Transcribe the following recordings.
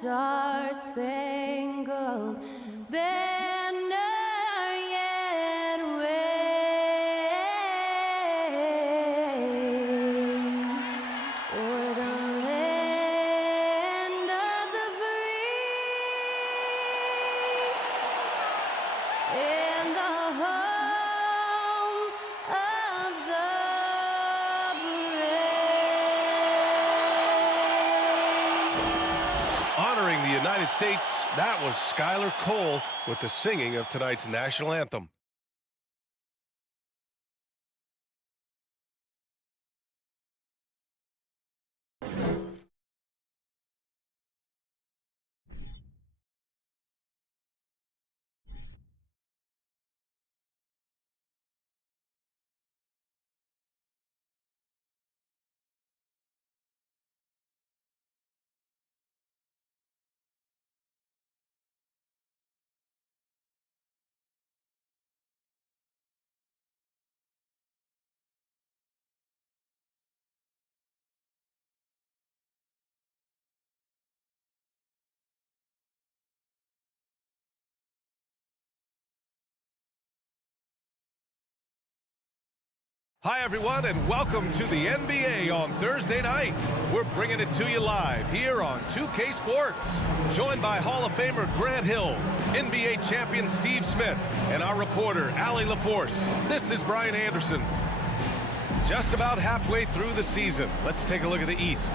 star-spangled banner yet wave o'er the land of the free and the home of the brave. Honoring the United States, that was Skylar Cole with the singing of tonight's national anthem. Hi, everyone, and welcome to the NBA on Thursday night. We're bringing it to you live here on 2K Sports. Joined by Hall of Famer Grant Hill, NBA champion Steve Smith, and our reporter, Allie LaForce. This is Brian Anderson. Just about halfway through the season, let's take a look at the East.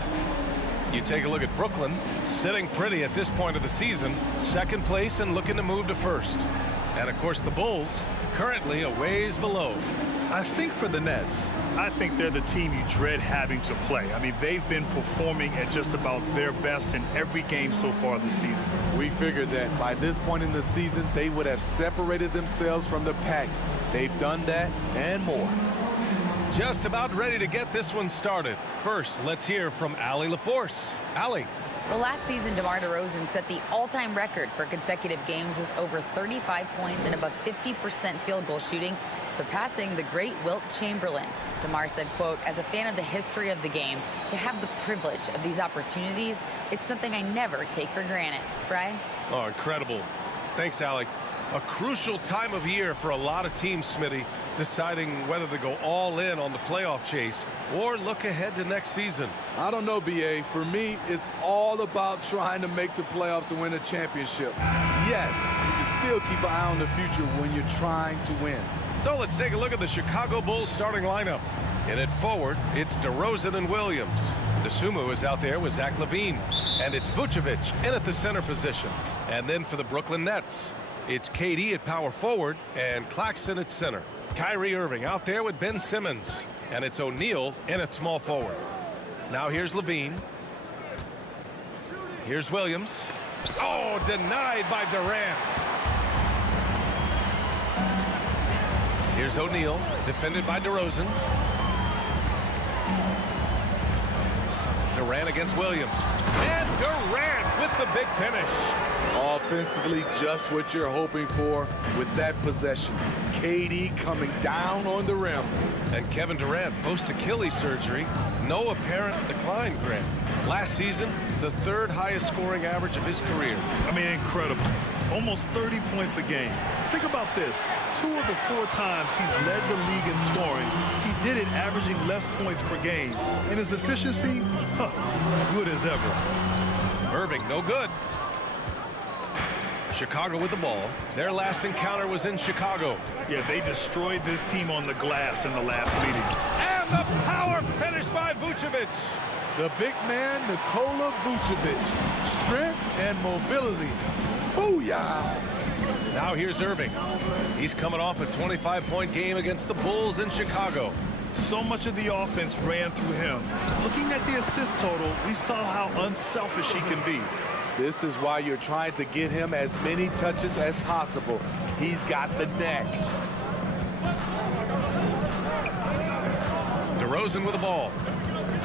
You take a look at Brooklyn, sitting pretty at this point of the season, second place and looking to move to first. And, of course, the Bulls, currently a ways below. I think for the Nets, I think they're the team you dread having to play. I mean, they've been performing at just about their best in every game so far this season. We figured that by this point in the season, they would have separated themselves from the pack. They've done that and more. Just about ready to get this one started. First, let's hear from Allie LaForce. Allie. Well, last season, DeMar DeRozan set the all-time record for consecutive games with over 35 points and above 50% field goal shooting, surpassing the great Wilt Chamberlain. DeMar said, quote, "As a fan of the history of the game, to have the privilege of these opportunities, it's something I never take for granted." Brian? Oh, incredible. Thanks, Allie. A crucial time of year for a lot of teams, Smitty, deciding whether to go all in on the playoff chase or look ahead to next season. I don't know, BA. For me, it's all about trying to make the playoffs and win a championship. Yes, you can still keep an eye on the future when you're trying to win. So let's take a look at the Chicago Bulls starting lineup. In it forward, it's DeRozan and Williams. Dosunmu is out there with Zach LaVine. And it's Vucevic in at the center position. And then for the Brooklyn Nets, it's KD at power forward and Claxton at center. Kyrie Irving out there with Ben Simmons. And it's O'Neal in at small forward. Now here's LaVine. Here's Williams. Oh, denied by Durant. Here's O'Neal, defended by DeRozan. Durant against Williams. And Durant with the big finish. Offensively, just what you're hoping for with that possession. KD coming down on the rim. And Kevin Durant, post-Achilles surgery, no apparent decline, Grant. Last season, the third highest scoring average of his career. I mean, incredible. Almost 30 points a game. Think about this. 2 of the 4 times he's led the league in scoring, he did it averaging less points per game. And his efficiency, good as ever. Irving, no good. Chicago with the ball. Their last encounter was in Chicago. Yeah, they destroyed this team on the glass in the last meeting. And the power finish by Vucevic. The big man, Nikola Vucevic. Strength and mobility. Booyah! Now here's Irving. He's coming off a 25-point game against the Bulls in Chicago. So much of the offense ran through him. Looking at the assist total, we saw how unselfish he can be. This is why you're trying to get him as many touches as possible. He's got the neck. DeRozan with the ball.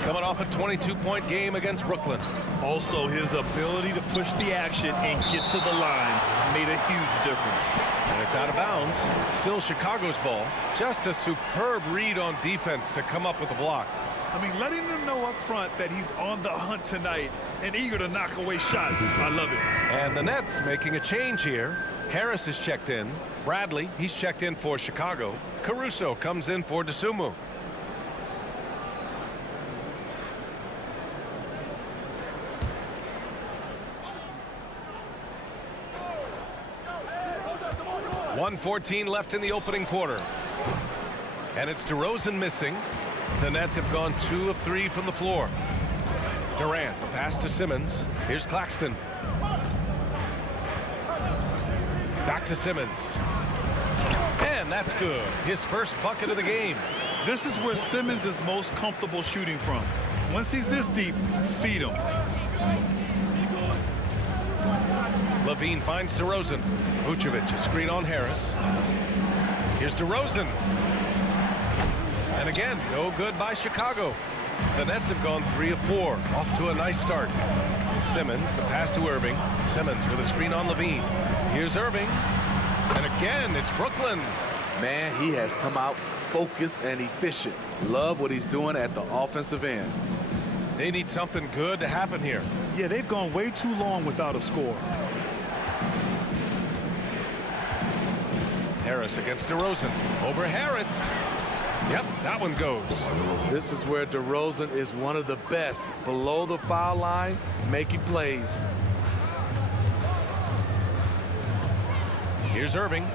Coming off a 22-point game against Brooklyn. Also, his ability to push the action and get to the line made a huge difference. And it's out of bounds. Still Chicago's ball. Just a superb read on defense to come up with the block. I mean, letting them know up front that he's on the hunt tonight and eager to knock away shots. I love it. And the Nets making a change here. Harris is checked in. Bradley, he's checked in for Chicago. Caruso comes in for Dosunmu. .114 left in the opening quarter. And it's DeRozan missing. The Nets have gone 2 of 3 from the floor. Durant, the pass to Simmons. Here's Claxton. Back to Simmons. And that's good. His first bucket of the game. This is where Simmons is most comfortable shooting from. Once he's this deep, feed him. Levine finds DeRozan. Vucevic, a screen on Harris. Here's DeRozan. And again, no good by Chicago. The Nets have gone 3 of 4. Off to a nice start. Simmons, the pass to Irving. Simmons with a screen on Levine. Here's Irving. And again, it's Brooklyn. Man, he has come out focused and efficient. Love what he's doing at the offensive end. They need something good to happen here. Yeah, they've gone way too long without a score. Harris against DeRozan. Over Harris. Yep, that one goes. This is where DeRozan is one of the best below the foul line, making plays. Here's Irving.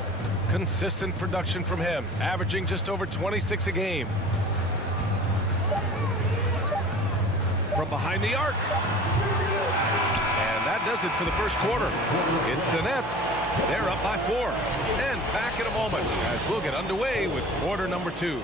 Consistent production from him, averaging just over 26 a game. From behind the arc. And that does it for the first quarter. It's the Nets. They're up by 4. And back in a moment as we'll get underway with quarter number 2.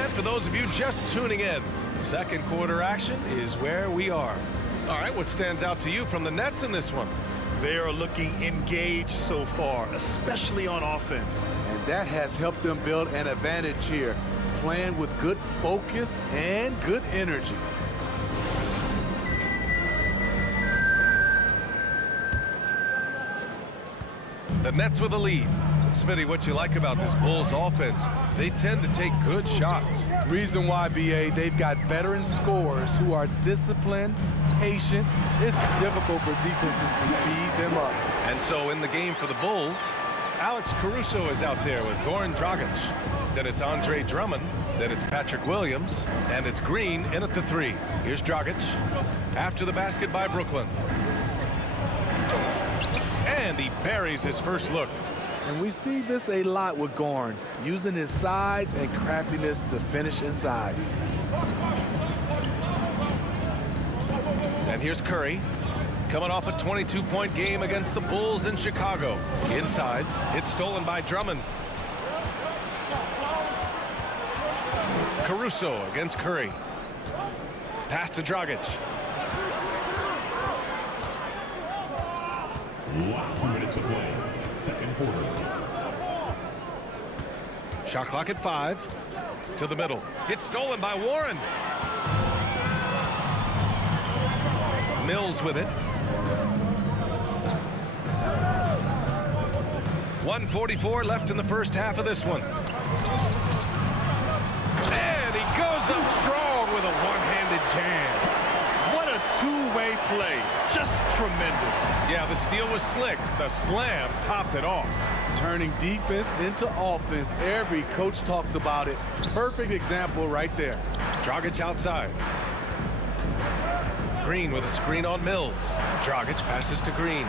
And for those of you just tuning in, second quarter action is where we are. All right, what stands out to you from the Nets in this one? They are looking engaged so far, especially on offense. And that has helped them build an advantage here, playing with good focus and good energy. The Nets with a lead. Smitty, what you like about this Bulls offense, they tend to take good shots. Reason why, BA, they've got veteran scorers who are disciplined, patient. It's difficult for defenses to speed them up. And so in the game for the Bulls, Alex Caruso is out there with Goran Dragic. Then it's Andre Drummond. Then it's Patrick Williams. And it's Green in at the 3. Here's Dragic. After the basket by Brooklyn. And he buries his first look. And we see this a lot with Goran, using his size and craftiness to finish inside. And here's Curry, coming off a 22-point game against the Bulls in Chicago. Inside, it's stolen by Drummond. Caruso against Curry. Pass to Dragic. 2 minutes to play. Second quarter. Shot clock at 5. To the middle. It's stolen by Warren. Mills with it. 1:44 left in the first half of this one. And he goes up strong with a one-handed jam. What a two-way play. Just tremendous. Yeah, the steal was slick. The slam topped it off. Turning defense into offense. Every coach talks about it. Perfect example right there. Dragic outside. Green with a screen on Mills. Dragic passes to Green.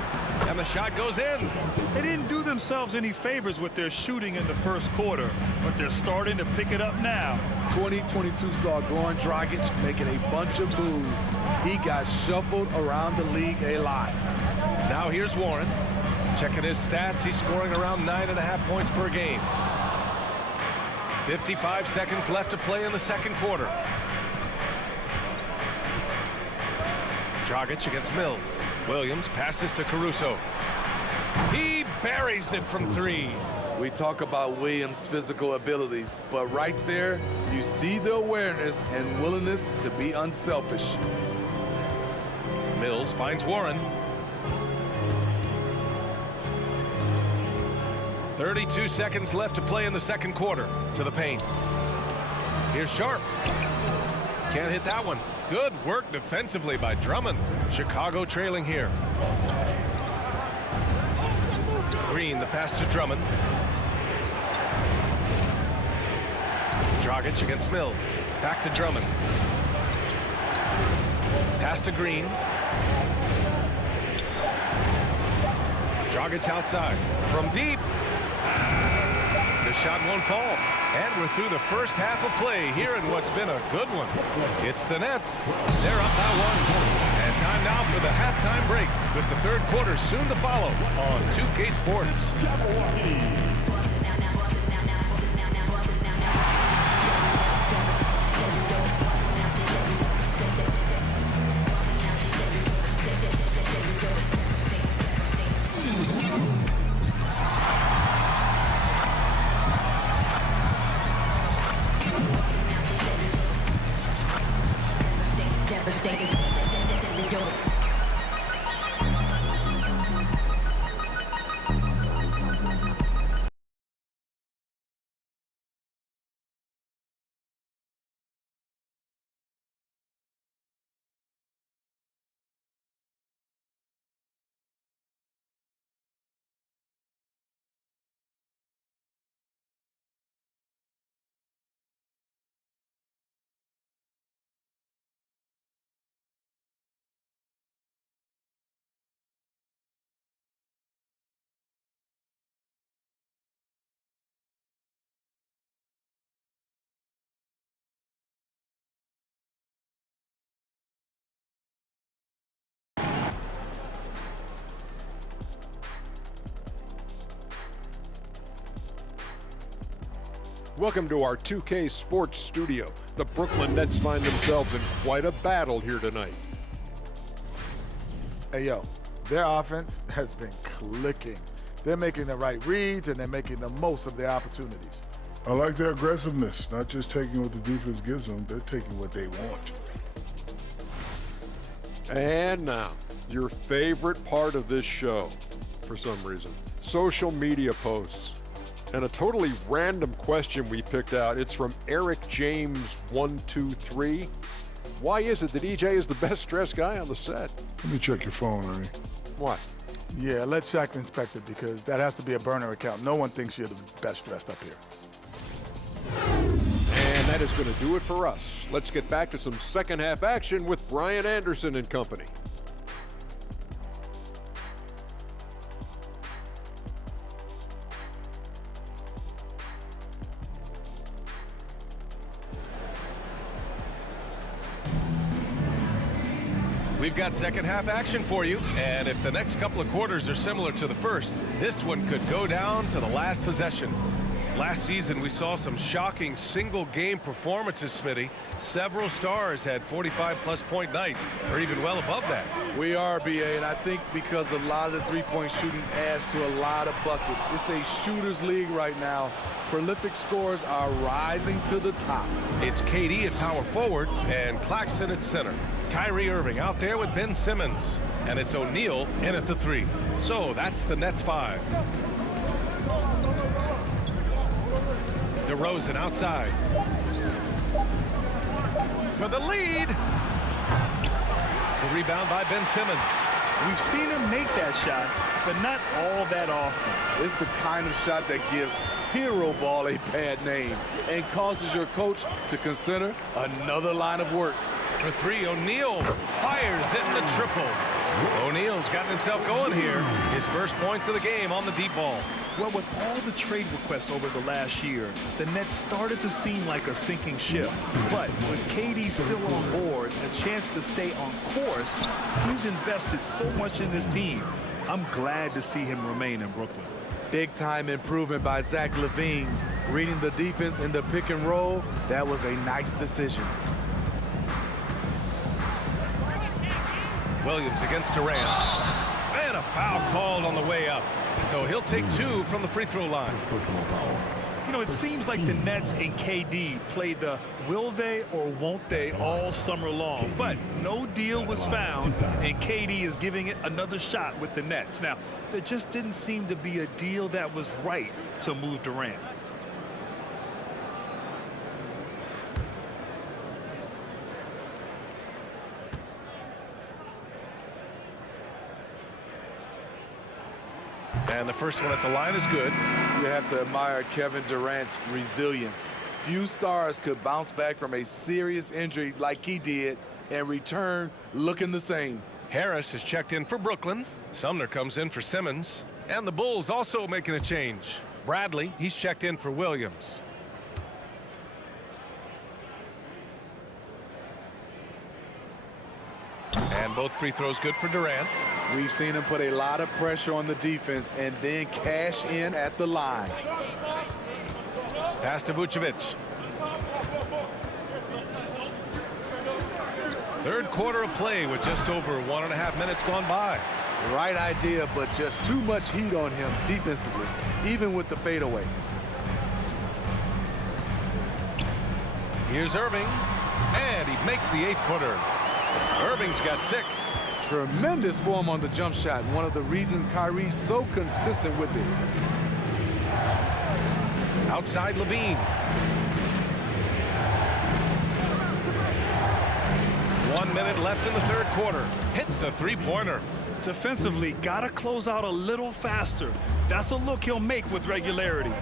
And the shot goes in. They didn't do themselves any favors with their shooting in the first quarter, but they're starting to pick it up now. 2022 saw Goran Dragic making a bunch of moves. He got shuffled around the league a lot. Now here's Warren. Checking his stats, he's scoring around 9.5 points per game. 55 seconds left to play in the second quarter. Dragic against Mills. Williams passes to Caruso. He buries it from three. We talk about Williams' physical abilities, but right there, you see the awareness and willingness to be unselfish. Mills finds Warren. 32 seconds left to play in the second quarter. To the paint. Here's Sharp. Can't hit that one. Good work defensively by Drummond. Chicago trailing here. Green, the pass to Drummond. Dragic against Mills. Back to Drummond. Pass to Green. Dragic outside. From deep. The shot won't fall. And we're through the first half of play here in what's been a good one. It's the Nets. They're up by one. And time now for the halftime break with the third quarter soon to follow on 2K Sports. Welcome to our 2K Sports studio. The Brooklyn Nets find themselves in quite a battle here tonight. Hey, yo, their offense has been clicking. They're making the right reads, and they're making the most of their opportunities. I like their aggressiveness, not just taking what the defense gives them, they're taking what they want. And now, your favorite part of this show, for some reason, social media posts. And a totally random question we picked out. It's from Eric James 123. Why is it that EJ is the best dressed guy on the set? Let me check your phone, Ernie. What? Yeah, let Shaq inspect it because that has to be a burner account. No one thinks you're the best dressed up here. And that is going to do it for us. Let's get back to some second half action with Brian Anderson and company. We've got second half action for you, and if the next couple of quarters are similar to the first, this one could go down to the last possession. Last season, we saw some shocking single-game performances, Smitty. Several stars had 45-plus point nights, or even well above that. We are, BA, and I think because a lot of the three-point shooting adds to a lot of buckets. It's a shooter's league right now. Prolific scorers are rising to the top. It's KD at power forward and Claxton at center. Kyrie Irving out there with Ben Simmons. And it's O'Neal in at the three. So that's the Nets 5. DeRozan outside. For the lead. The rebound by Ben Simmons. We've seen him make that shot, but not all that often. It's the kind of shot that gives hero ball a bad name and causes your coach to consider another line of work. For three, O'Neal fires in the triple. O'Neal's gotten himself going here. His first points of the game on the deep ball. Well, with all the trade requests over the last year, the Nets started to seem like a sinking ship. But with KD still on board, a chance to stay on course, he's invested so much in this team. I'm glad to see him remain in Brooklyn. Big-time improvement by Zach LaVine. Reading the defense in the pick and roll, that was a nice decision. Williams against Durant. And a Foul called on the way up. So he'll take 2 from the free throw line. Personal foul. You know, it seems like the Nets and KD played the will they or won't they all summer long, but no deal was found, and KD is giving it another shot with the Nets. Now, there just didn't seem to be a deal that was right to move Durant. And the first one at the line is good. You have to admire Kevin Durant's resilience. Few stars could bounce back from a serious injury like he did and return looking the same. Harris has checked in for Brooklyn. Sumner comes in for Simmons. And the Bulls also making a change. Bradley, he's checked in for Williams. And both free throws good for Durant. We've seen him put a lot of pressure on the defense and then cash in at the line. Pass to Vucevic. Third quarter of play with just over 1.5 minutes gone by. Right idea, but just too much heat on him defensively, even with the fadeaway. Here's Irving, and he makes the 8-footer. Irving's got 6. Tremendous form on the jump shot. One of the reasons Kyrie's so consistent with it. Outside Levine. 1 minute left in the third quarter. Hits the three-pointer. Defensively, got to close out a little faster. That's a look he'll make with regularity.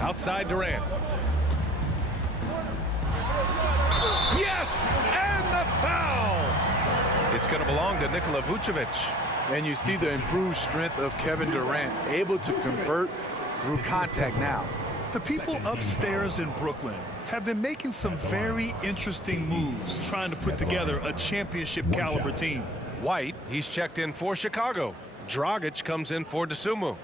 Outside Durant. Yes! And the foul! It's going to belong to Nikola Vucevic. And you see the improved strength of Kevin Durant, able to convert through contact now. The people upstairs in Brooklyn have been making some very interesting moves, trying to put together a championship caliber team. White, he's checked in for Chicago. Dragic comes in for Dosunmu.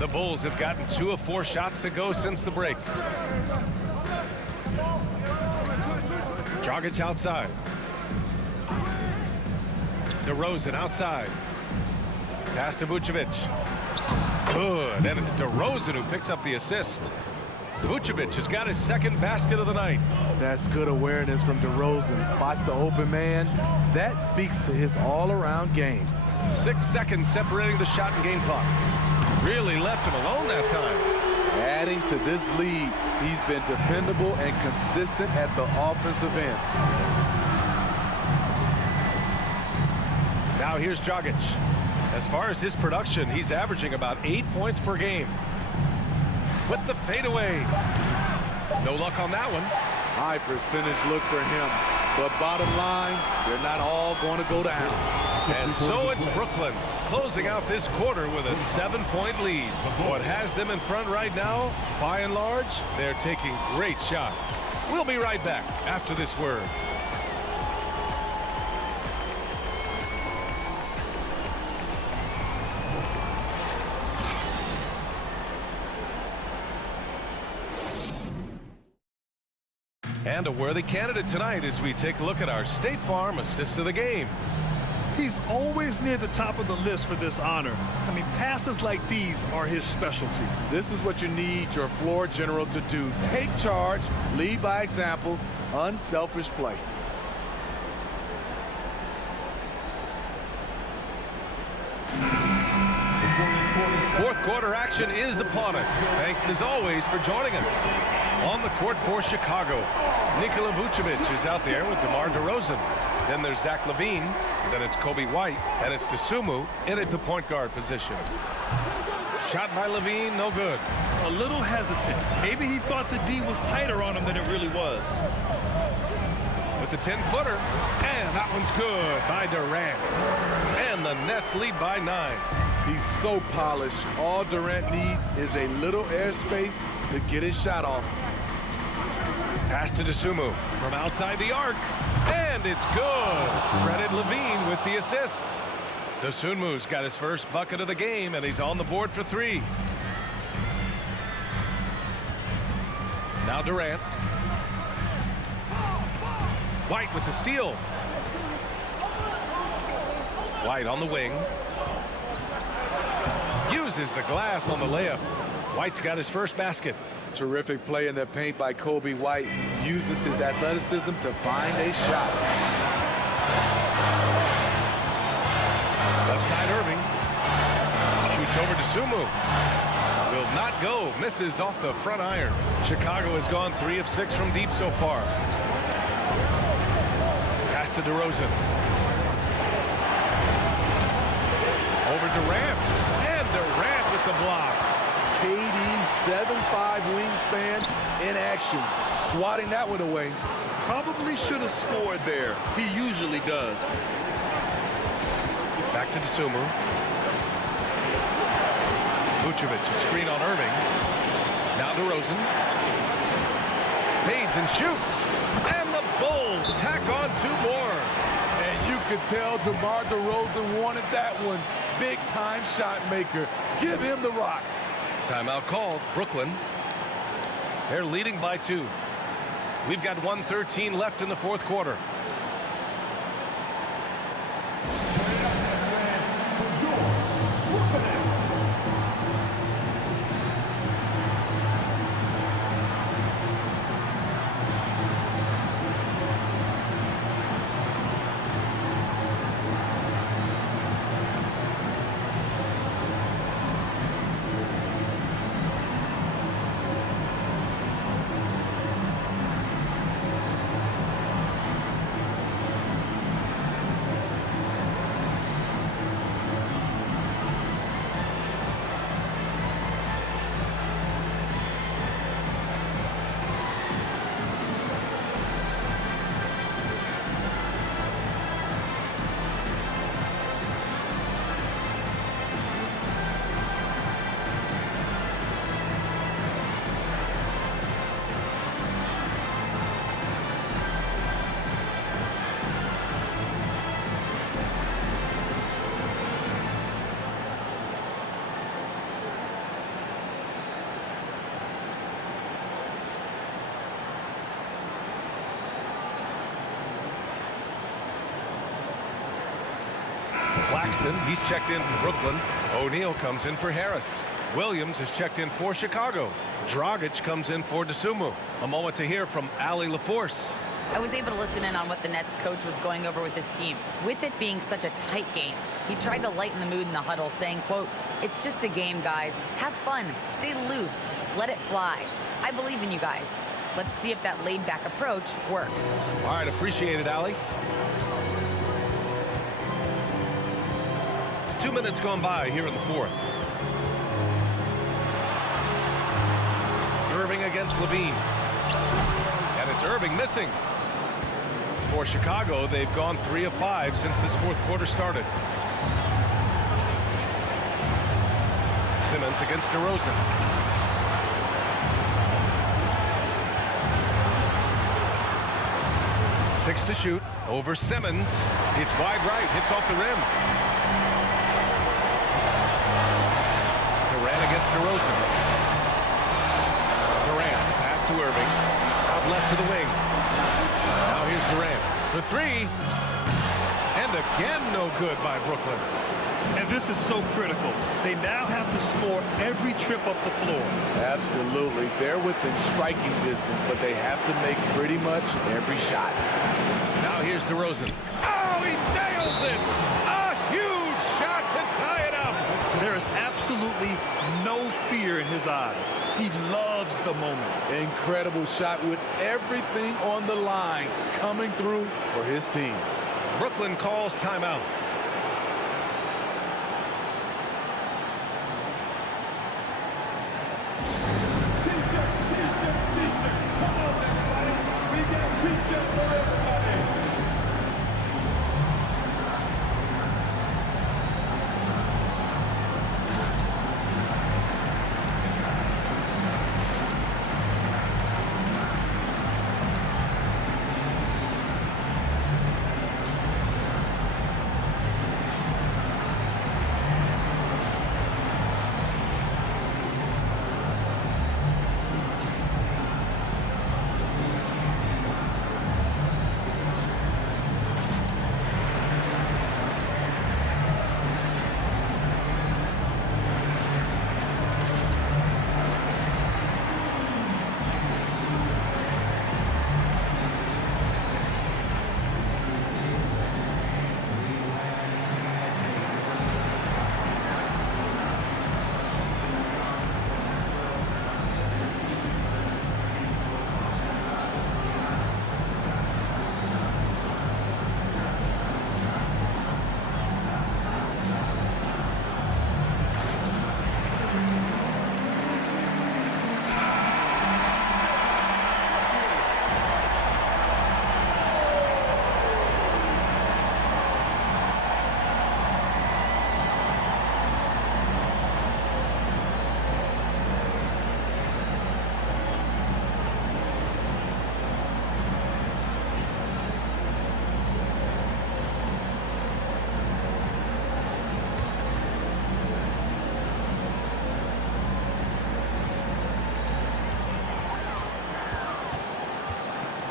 The Bulls have gotten 2 of 4 shots to go since the break. Dragic outside. DeRozan outside. Pass to Vucevic. Good, and it's DeRozan who picks up the assist. Vucevic has got his second basket of the night. That's good awareness from DeRozan. Spots the open man. That speaks to his all-around game. 6 seconds separating the shot and game clocks. Really left him alone that time. Adding to this lead, he's been dependable and consistent at the offensive end. Now here's Dragic. As far as his production, he's averaging about 8 points per game. With the fadeaway. No luck on that one. High percentage look for him. But bottom line, they're not all going to go down. And so it's Brooklyn closing out this quarter with a 7-point lead. What has them in front right now, by and large, they're taking great shots. We'll be right back after this word. And a worthy candidate tonight as we take a look at our State Farm assist of the game. He's always near the top of the list for this honor. I mean, passes like these are his specialty. This is what you need your floor general to do. Take charge, lead by example, unselfish play. Fourth quarter action is upon us. Thanks as always for joining us. On the court for Chicago, Nikola Vucevic is out there with DeMar DeRozan. Then there's Zach LaVine. Then it's Kobe White. And it's Dosunmu in at the point guard position. Shot by LaVine, no good. A little hesitant. Maybe he thought the D was tighter on him than it really was. With the 10-footer. And that one's good by Durant. And the Nets lead by 9. He's so polished. All Durant needs is a little airspace to get his shot off. Pass to Dosunmu from outside the arc, and it's good. Credit Levine with the assist. Dosunmu's got his first bucket of the game, and he's on the board for 3. Now Durant. White with the steal. White on the wing. Uses the glass on the layup. White's got his first basket. Terrific play in the paint by Kobe White. Uses his athleticism to find a shot. Left side Irving. Shoots over to Sumu. Will not go. Misses off the front iron. Chicago has gone 3 of 6 from deep so far. Pass to DeRozan. Over Durant. And Durant with the block. KD's 7'5" wingspan in action. Swatting that one away. Probably should have scored there. He usually does. Back to Dosunmu. Vucevic, a screen on Irving. Now DeRozan. Fades and shoots. And the Bulls tack on 2 more. And you could tell DeMar DeRozan wanted that one. Big time shot maker. Give him the rock. Timeout called. Brooklyn. They're leading by 2. We've got 1:13 left in the 4th quarter. Claxton, he's checked in for Brooklyn. O'Neal comes in for Harris. Williams is checked in for Chicago. Dragic comes in for Dosunmu. A moment to hear from Allie LaForce. I was able to listen in on what the Nets coach was going over with his team. With it being such a tight game, he tried to lighten the mood in the huddle, saying, quote, "It's just a game, guys. Have fun. Stay loose. Let it fly. I believe in you guys. Let's see if that laid-back approach works." All right, appreciate it, Allie. 2 minutes gone by here in the 4th. Irving against Levine. And it's Irving missing. For Chicago, they've gone 3 of 5 since this 4th quarter started. Simmons against DeRozan. Six to shoot. Over Simmons. It's wide right. Hits off the rim. Durant against DeRozan. Durant. Pass to Irving. Out left to the wing. Now here's Durant for 3. And again, no good by Brooklyn. And this is so critical. They now have to score every trip up the floor. Absolutely. They're within striking distance, but they have to make pretty much every shot. Now here's DeRozan. Oh, he nails it! A huge shot to tie it up! There is absolutely no fear in his eyes. He loves the moment. Incredible shot with everything on the line coming through for his team. Brooklyn calls timeout.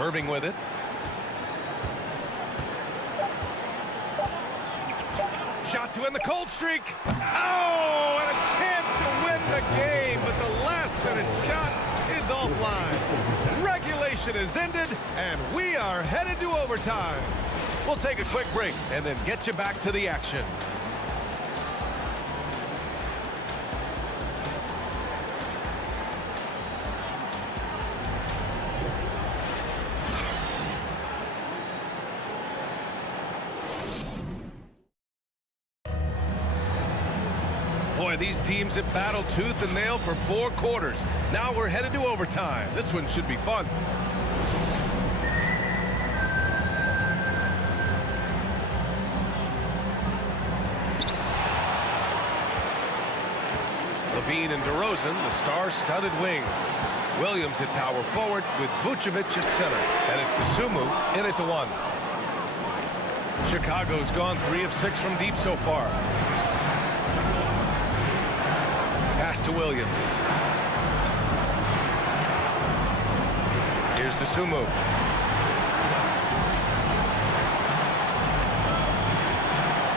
Irving with it. Shot to end the cold streak. Oh, and a chance to win the game, but the last-minute shot is offline. Regulation is ended, and we are headed to overtime. We'll take a quick break and then get you back to the action. Boy, these teams have battled tooth and nail for 4 quarters. Now we're headed to overtime. This one should be fun. Levine and DeRozan, the star-studded wings. Williams at power forward with Vucevic at center. And it's Dosunmu in at the 1. Chicago's gone 3 of 6 from deep so far. Pass to Williams. Here's Dosunmu.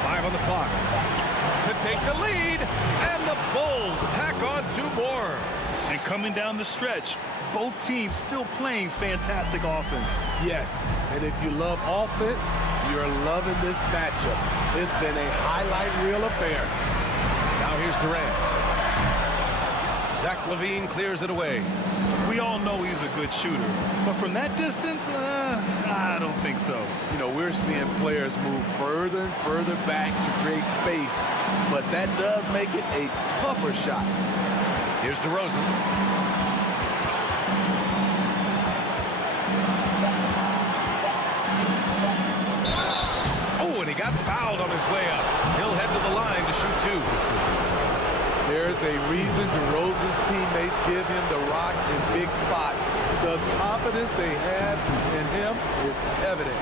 Five on the clock to take the lead, and the Bulls tack on 2 more. And coming down the stretch, both teams still playing fantastic offense. Yes, and if you love offense, you're loving this matchup. It's been a highlight reel affair. Now here's Durant. Zach LaVine clears it away. We all know he's a good shooter, but from that distance, I don't think so. You know, we're seeing players move further and further back to create space, but that does make it a tougher shot. Here's DeRozan. Oh, and he got fouled on his way up. He'll head to the line to shoot 2. There's a reason DeRozan's teammates give him the rock in big spots. The confidence they have in him is evident.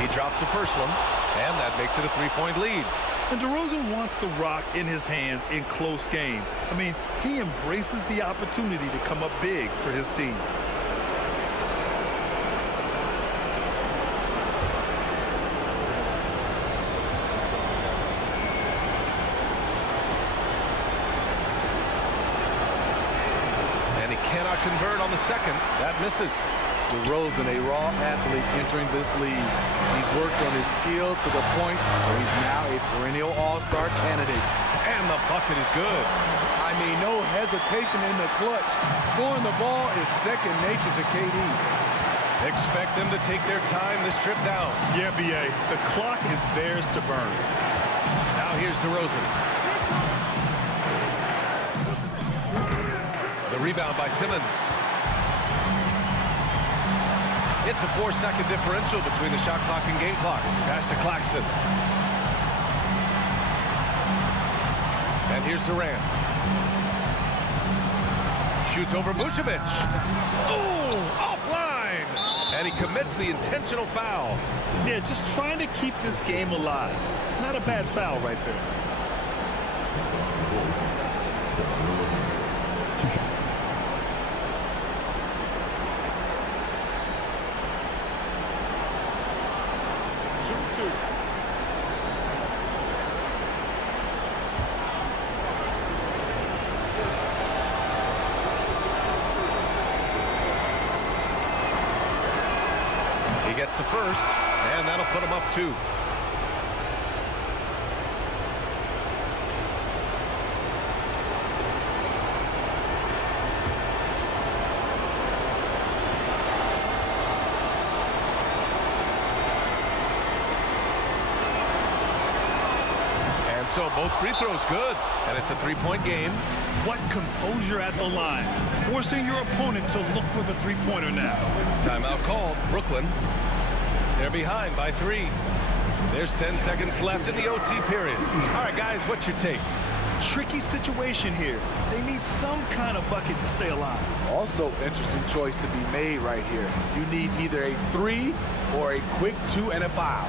He drops the first one, and that makes it a 3-point lead. And DeRozan wants the rock in his hands in close game. I mean, he embraces the opportunity to come up big for his team. And he cannot convert on the second. That misses. DeRozan, a raw athlete entering this league. He's worked on his skill to the point where he's now a perennial all-star candidate. And the bucket is good. I mean, no hesitation in the clutch. Scoring the ball is second nature to KD. Expect them to take their time this trip down. Yeah, B.A., the clock is theirs to burn. Now here's DeRozan. The rebound by Simmons. It's a 4-second differential between the shot clock and game clock. Pass to Claxton. And here's Durant. Shoots over Vucevic. Oh, offline! And he commits the intentional foul. Yeah, just trying to keep this game alive. Not a bad foul right there. He gets the first, and that'll put him up 2. And so both free throws good, and it's a 3-point game. What composure at the line, forcing your opponent to look for the three-pointer now. Timeout called. Brooklyn. They're behind by 3. There's 10 seconds left in the OT period. All right, guys, what's your take? Tricky situation here. They need some kind of bucket to stay alive. Also, interesting choice to be made right here. You need either a 3 or a quick 2 and a foul.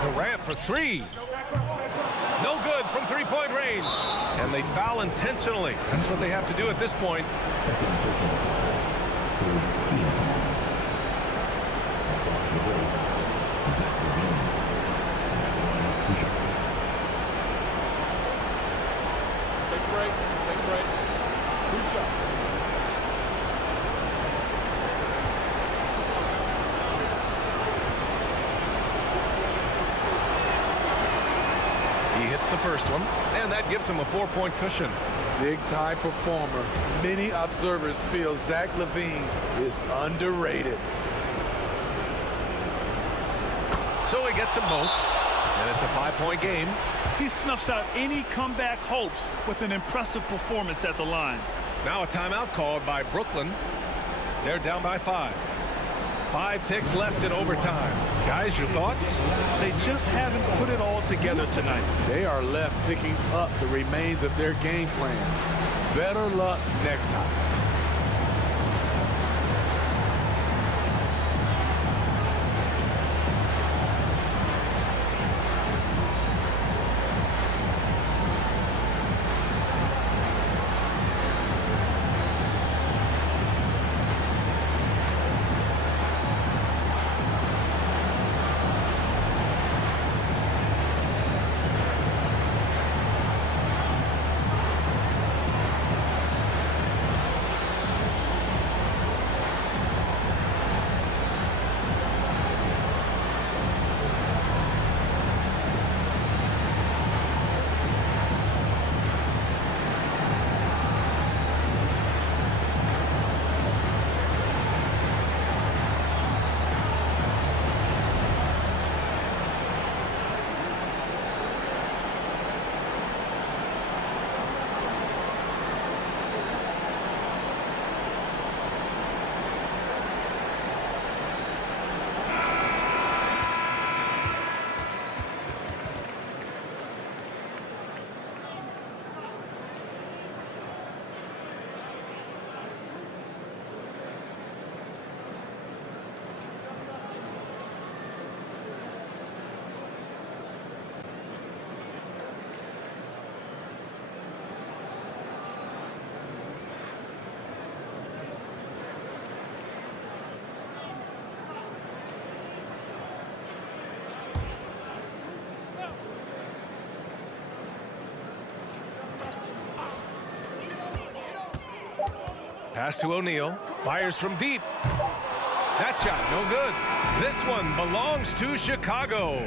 Durant for 3. No good from three-point range. And they foul intentionally. That's what they have to do at this point. Second official. Third team foul. The Bulls, Zach LaVine. Push-ups. Take a break. Take a break. 2 shots. He hits the first one, and that gives him a 4-point cushion. Big-time performer. Many observers feel Zach LaVine is underrated. So he gets them both, and it's a 5-point game. He snuffs out any comeback hopes with an impressive performance at the line. Now a timeout called by Brooklyn. They're down by 5. 5 ticks left in overtime. Guys, your thoughts? They just haven't put it all together tonight. They are left picking up the remains of their game plan. Better luck next time. Pass to O'Neal. Fires from deep. That shot, no good. This one belongs to Chicago.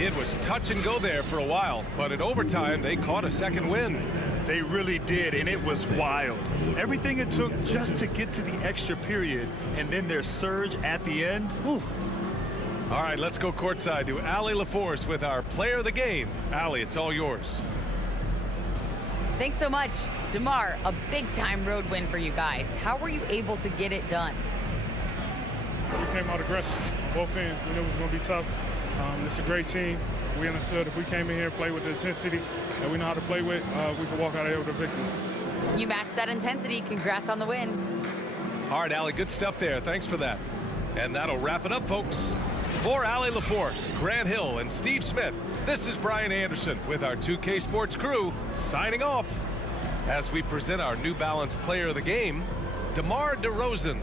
It was touch and go there for a while, but in overtime, they caught a second win. They really did, and it was wild. Everything it took just to get to the extra period, and then their surge at the end. Whew. All right, let's go courtside to Allie LaForce with our player of the game. Allie, it's all yours. Thanks so much. DeMar, a big-time road win for you guys. How were you able to get it done? We came out aggressive on both ends. We knew it was going to be tough. It's a great team. We understood if we came in here and played with the intensity that we know how to play with, we could walk out of here with a victory. You matched that intensity. Congrats on the win. All right, Allie, good stuff there. Thanks for that. And that'll wrap it up, folks. For Allie LaForce, Grant Hill, and Steve Smith, this is Brian Anderson with our 2K Sports crew signing off as we present our New Balance Player of the Game, DeMar DeRozan.